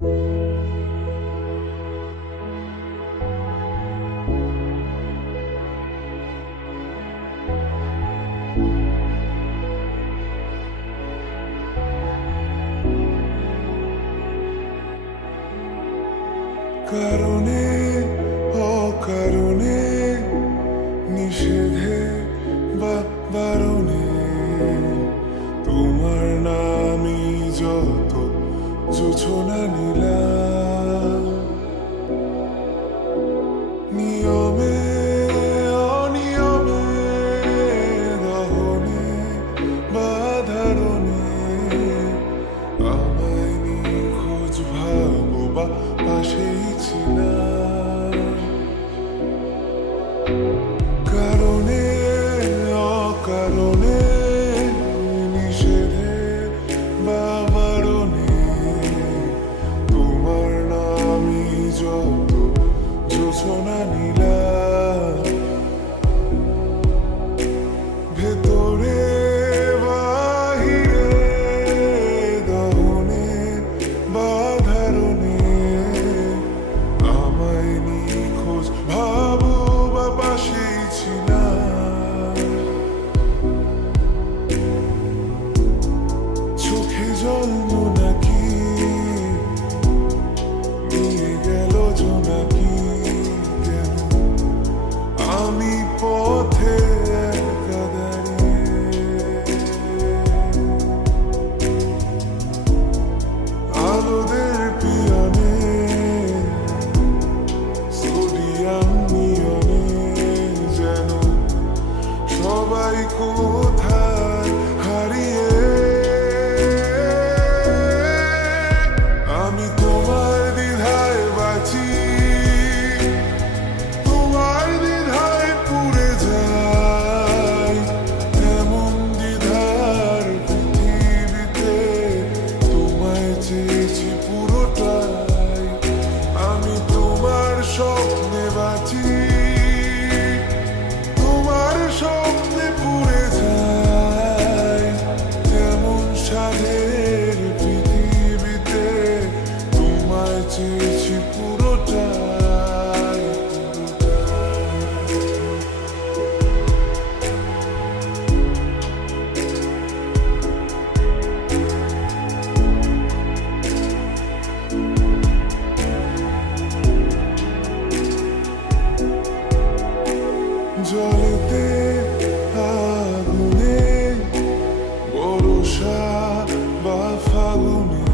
কারণে অকারণে নিষেধে বা বারণে তোমার নামই যত জোছনা নীলাম নিয়মে অনিয়মে দহনে বা ধারণে আমায় নিখোঁজ ভাবো বা পাশেই ছিলাম কারণে অকারণে নিষেধে বা বারণে তোমার নামই যত জোছনা নীলাম ভেতরে বাহিরে দহনে বা ধারণে আমায় নিখোঁজ ভাবো বা পাশেই ছিলাম চোখে জল নাকি নিয়ে গেল জোনাকি কেন আমি পথে একা দাঁড়িয়ে আলোদের পিয়নে সোডিয়াম নিয়নে যেন সবাই কোথায় হারিয়ে আমি তোমার দ্বিধায় বাঁচি তোমার দ্বিধায় পুড়ে যাই এমন দ্বিধার পৃথিবীতে তোমায় চেয়েছি পুরোটাই আমি তোমার স্বপ্নে বাঁচি তোমার স্বপ্নে পুড়ে যাই এমন সাধের পৃথিবীতে তোমায় চেয়েছি পুরোটাই জলেতে আগুনে বর্ষা বা ফাগুনে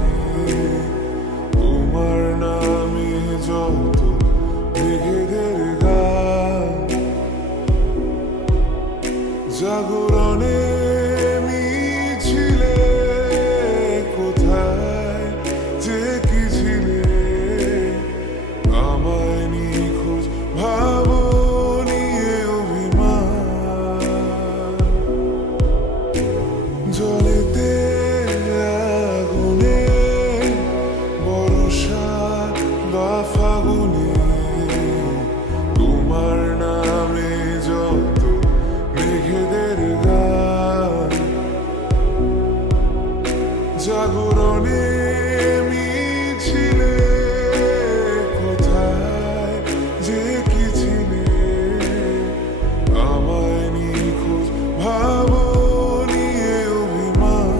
তোমার নামে যত মেঘেদের গান জাগরণে মিছিলে কোথায় যে কি ছিলে আমায় নিখোঁজ ভাবো নিয়ে অভিমান জলেতে আগুনে বর্ষা বা ফাগুনে তোমার নামে যত মেঘেদের গান জাগরণে মিছিলে কোথায় যে কি ছিলে আমায় নিখোঁজ ভাবো নিয়ে অভিমান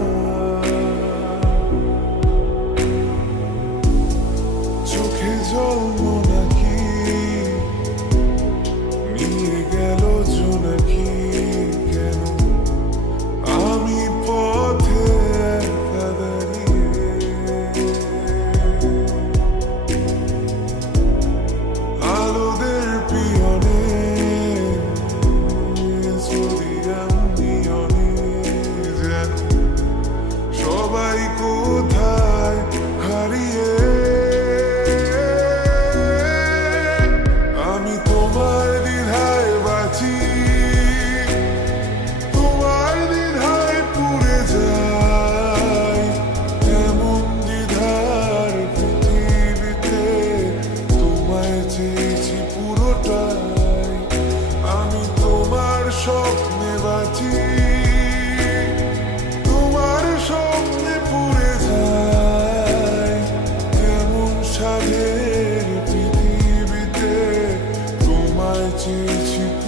চোখে জল নাকি নিয়ে গেল জোনাকি কেন আমি পথে একা দাঁড়িয়ে আলোদের পিয়নে সোডিয়াম নিয়নে যেন সবাই কোথায় হারিয়ে চেয়েছি